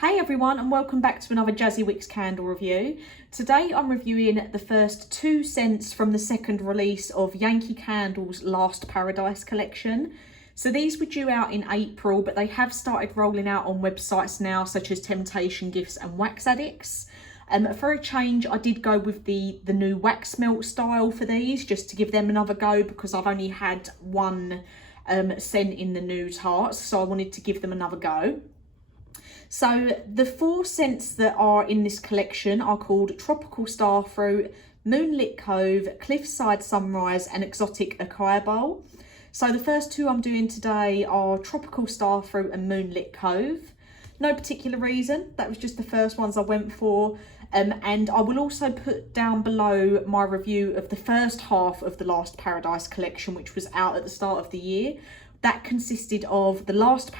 Hey everyone, and welcome back to another Jazzy Wicks candle review. Today I'm reviewing the first 2 scents from the second release of Yankee Candle's Last Paradise collection. So these were due out in April, but they have started rolling out on websites now, such as Temptation Gifts and Wax Addicts. For a change, I did go with the new wax melt style for these, just to give them another go, because I've only had one scent in the nude hearts, so I wanted to give them another go. So the 4 scents that are in this collection are called Tropical Starfruit, Moonlit Cove, Cliffside Sunrise and Exotic Acai Bowl. So the first 2 I'm doing today are Tropical Starfruit and Moonlit Cove. No particular reason, that was just the first ones I went for. And I will also put down below my review of the first half of the Last Paradise collection, which was out at the start of the year. That consisted of the Last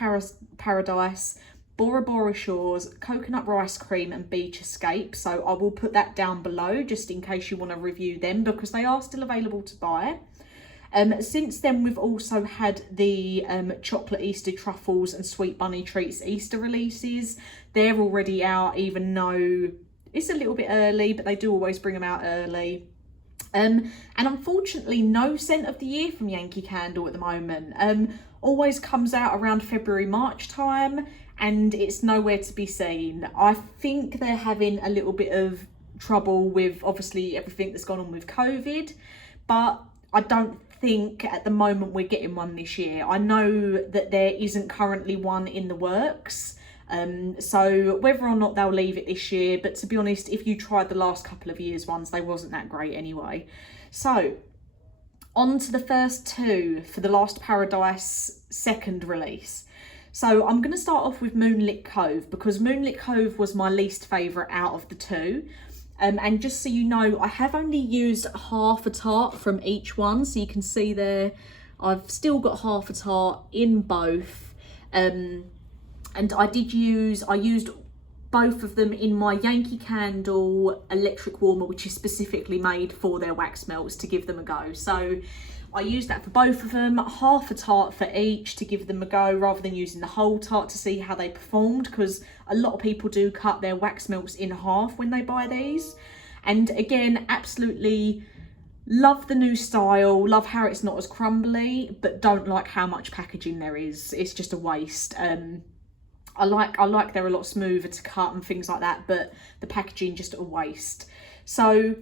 Paradise, Bora Bora Shores, Coconut Rice Cream and Beach Escape. So I will put that down below just in case you want to review them, because they are still available to buy. Since then we've also had the Chocolate Easter Truffles and Sweet Bunny Treats Easter releases. They're already out, even though it's a little bit early, but they do always bring them out early. And unfortunately no scent of the year from Yankee Candle at the moment. Always comes out around February, March time, and it's nowhere to be seen. I think they're having a little bit of trouble with obviously everything that's gone on with COVID, but I don't think at the moment we're getting one this year. I know that there isn't currently one in the works, so whether or not they'll leave it this year, but to be honest, if you tried the last couple of years ones, they wasn't that great anyway. So on to the first 2 for the Last Paradise second release. So I'm going to start off with Moonlit Cove, because Moonlit Cove was my least favourite out of the 2. And just so you know, I have only used half a tart from each one. So you can see there, I've still got half a tart in both. And I used both of them in my Yankee Candle electric warmer, which is specifically made for their wax melts, to give them a go. So I used that for both of them, half a tart for each to give them a go, rather than using the whole tart to see how they performed, because a lot of people do cut their wax melts in half when they buy these. And again, absolutely love the new style, love how it's not as crumbly, but don't like how much packaging there is. It's just a waste. I like they're a lot smoother to cut and things like that, but the packaging just a waste. So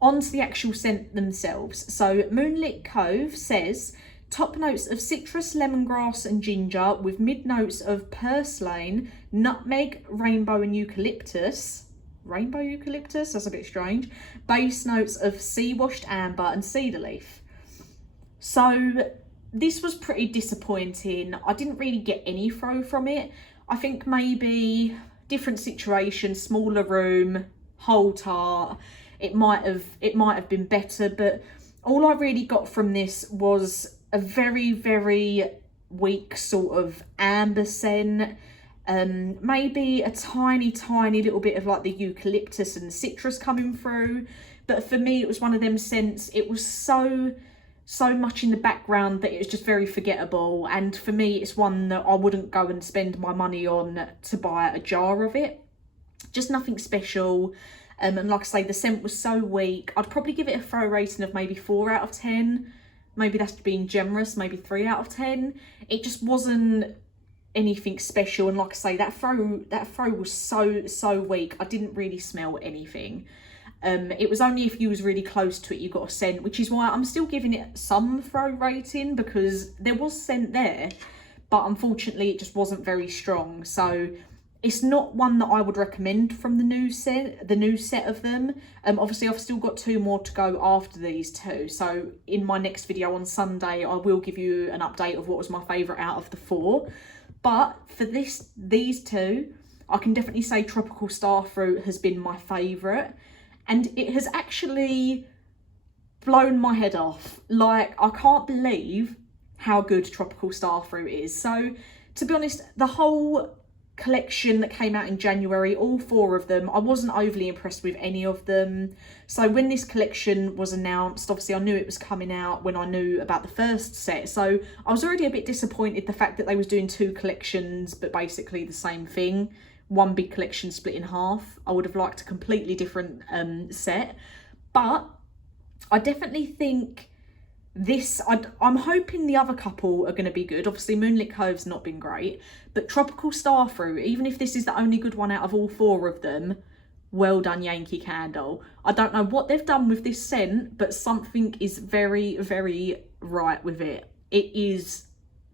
on to the actual scent themselves. So Moonlit Cove says top notes of citrus, lemongrass and ginger, with mid notes of purslane, nutmeg, rainbow and eucalyptus. Rainbow eucalyptus? That's a bit strange. Base notes of sea washed amber and cedar leaf. So this was pretty disappointing. I didn't really get any throw from it. I think maybe different situation, smaller room, whole tart. It might have been better, but all I really got from this was a very, very weak sort of amber scent. Maybe a tiny little bit of like the eucalyptus and citrus coming through. But for me, it was one of them scents. It was so much in the background that it was just very forgettable. And for me, it's one that I wouldn't go and spend my money on to buy a jar of it. Just nothing special. And like I say, the scent was so weak. I'd probably give it a throw rating of maybe 4 out of 10. Maybe that's being generous, maybe 3 out of 10. It just wasn't anything special. And like I say, that throw was so weak. I didn't really smell anything. It was only if you was really close to it you got a scent, which is why I'm still giving it some throw rating, because there was scent there, but unfortunately it just wasn't very strong. So it's not one that I would recommend from the new set of them. Obviously I've still got 2 more to go after these 2. So in my next video on Sunday, I will give you an update of what was my favourite out of the 4. But for these 2, I can definitely say Tropical Starfruit has been my favourite. And it has actually blown my head off. Like, I can't believe how good Tropical Starfruit is. So to be honest, the whole collection that came out in January, all 4 of them, I wasn't overly impressed with any of them. So when this collection was announced, obviously I knew it was coming out when I knew about the first set, so I was already a bit disappointed the fact that they was doing 2 collections but basically the same thing, one big collection split in half. I would have liked a completely different set, but I definitely think this, I'm hoping the other couple are going to be good. Obviously Moonlit Cove's not been great, but Tropical Starfruit, even if this is the only good one out of all four of them, well done Yankee Candle. I don't know what they've done with this scent, but something is very, very right with it. It is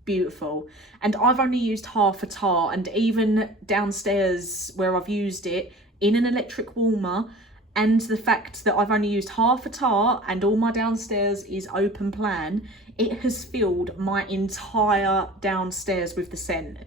beautiful, and I've only used half a tart, and even downstairs where I've used it in an electric warmer, and the fact that I've only used half a tart and all my downstairs is open plan, it has filled my entire downstairs with the scent.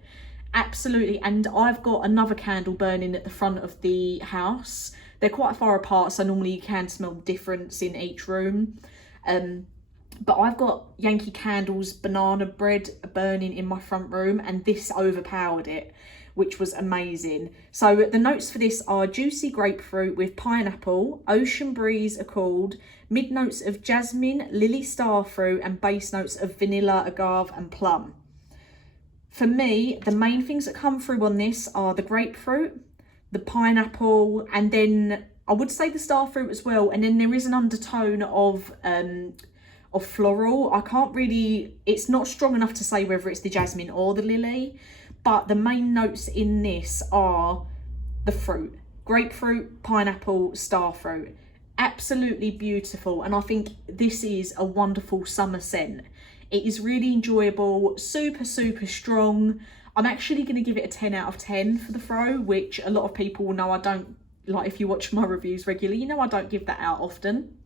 Absolutely. And I've got another candle burning at the front of the house. They're quite far apart, so normally you can smell the difference in each room. But I've got Yankee Candle's banana bread burning in my front room, and this overpowered it, which was amazing. So the notes for this are juicy grapefruit with pineapple, ocean breeze accord, mid notes of jasmine, lily starfruit, and base notes of vanilla, agave, and plum. For me, the main things that come through on this are the grapefruit, the pineapple, and then I would say the starfruit as well. And then there is an undertone of floral. I can't really, it's not strong enough to say whether it's the jasmine or the lily, but the main notes in this are the fruit, grapefruit, pineapple, starfruit. Absolutely beautiful, and I think this is a wonderful summer scent. It is really enjoyable, super, super strong. I'm actually going to give it a 10 out of 10 for the throw, which a lot of people will know I don't, like if you watch my reviews regularly, you know I don't give that out often.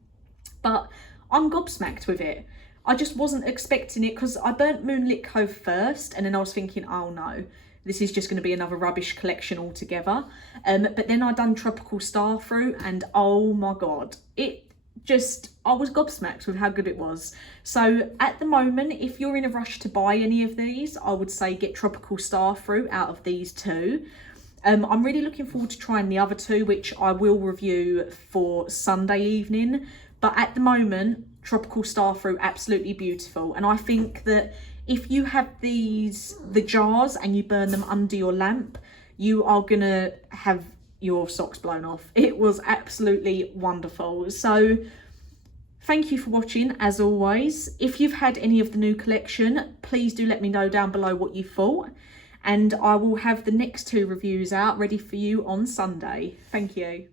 But I'm gobsmacked with it. I just wasn't expecting it, because I burnt Moonlit Cove first, and then I was thinking, oh no, this is just going to be another rubbish collection altogether. But then I done Tropical Starfruit, and oh my god, I was gobsmacked with how good it was. So at the moment, if you're in a rush to buy any of these, I would say get Tropical Starfruit out of these two. I'm really looking forward to trying the other two, which I will review for Sunday evening. But at the moment, Tropical Starfruit, absolutely beautiful. And I think that if you have the jars and you burn them under your lamp, you are gonna have your socks blown off. It was absolutely wonderful. So thank you for watching, as always. If you've had any of the new collection, please do let me know down below what you thought. And I will have the next two reviews out ready for you on Sunday. Thank you.